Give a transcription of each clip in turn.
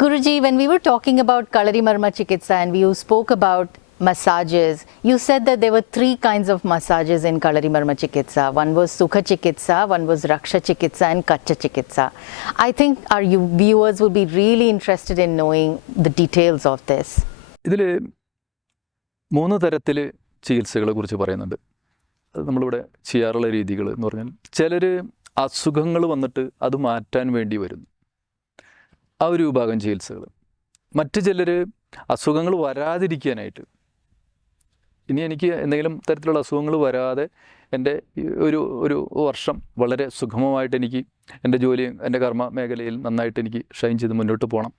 Guruji, when we were talking about Kalari Marma Chikitsa and you spoke about massages, you said that there were 3 kinds of massages in Kalari Marma Chikitsa. One was Sukha Chikitsa, one was Raksha Chikitsa and Kacha Chikitsa. I think our viewers would be really interested in knowing the details of this. ഇതിൽ 3 തരത്തിൽ ചികിത്സകളെ കുറിച്ച് പറയുന്നുണ്ട്. അത് നമ്മളിവിടെ ചെയ്യാറുള്ള രീതികൾ എന്ന് പറഞ്ഞാൽ ചിലർ അസുഖങ്ങൾ വന്നിട്ട് അത് മാറ്റാൻ വേണ്ടി വരുന്നു, ആ ഒരു വിഭാഗം ചികിത്സകൾ. മറ്റു ചിലർ അസുഖങ്ങൾ വരാതിരിക്കാനായിട്ട്, ഇനി എനിക്ക് എന്തെങ്കിലും തരത്തിലുള്ള അസുഖങ്ങൾ വരാതെ എൻ്റെ ഒരു വർഷം വളരെ സുഗമമായിട്ട് എനിക്ക് എൻ്റെ ജോലിയും എൻ്റെ കർമ്മ മേഖലയിൽ നന്നായിട്ട് എനിക്ക് ഷൈൻ ചെയ്ത് മുന്നോട്ട് പോകണം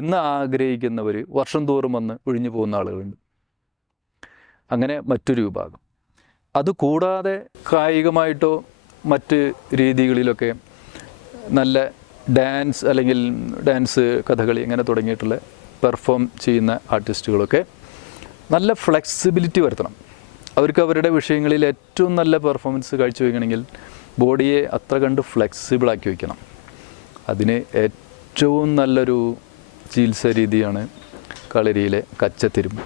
എന്ന് ആഗ്രഹിക്കുന്നവർ വർഷം തോറും വന്ന് ഒഴിഞ്ഞു പോകുന്ന ആളുകളുണ്ട്. അങ്ങനെ മറ്റൊരു വിഭാഗം. അതുകൂടാതെ കായികമായിട്ടോ മറ്റ് രീതികളിലൊക്കെ നല്ല ഡാൻസ് അല്ലെങ്കിൽ ഡാൻസ്, കഥകളി അങ്ങനെ തുടങ്ങിയിട്ടുള്ള പെർഫോം ചെയ്യുന്ന ആർട്ടിസ്റ്റുകളൊക്കെ നല്ല ഫ്ലെക്സിബിലിറ്റി വരുത്തണം. അവർക്ക് അവരുടെ വിഷയങ്ങളിൽ ഏറ്റവും നല്ല പെർഫോമൻസ് കാഴ്ചവെക്കണമെങ്കിൽ ബോഡിയെ അത്ര കണ്ട് ഫ്ലെക്സിബിളാക്കി വയ്ക്കണം. അതിന് ഏറ്റവും നല്ലൊരു ചികിത്സാ രീതിയാണ് കളരിയിലെ കച്ചത്തിരുമ്പ്.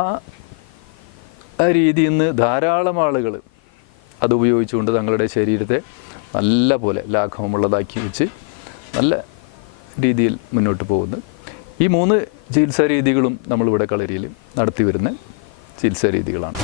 ആ രീതിയിൽ നിന്ന് ധാരാളം ആളുകൾ അത് ഉപയോഗിച്ചുകൊണ്ട് തങ്ങളുടെ ശരീരത്തെ നല്ല പോലെ ലാഘവമുള്ളതാക്കി വെച്ച് നല്ല രീതിയിൽ മുന്നോട്ട് പോകുന്നു. ഈ 3 ചികിത്സാ രീതികളും നമ്മളിവിടെ കളരിയിൽ നടത്തി വരുന്ന ചികിത്സാ രീതികളാണ്.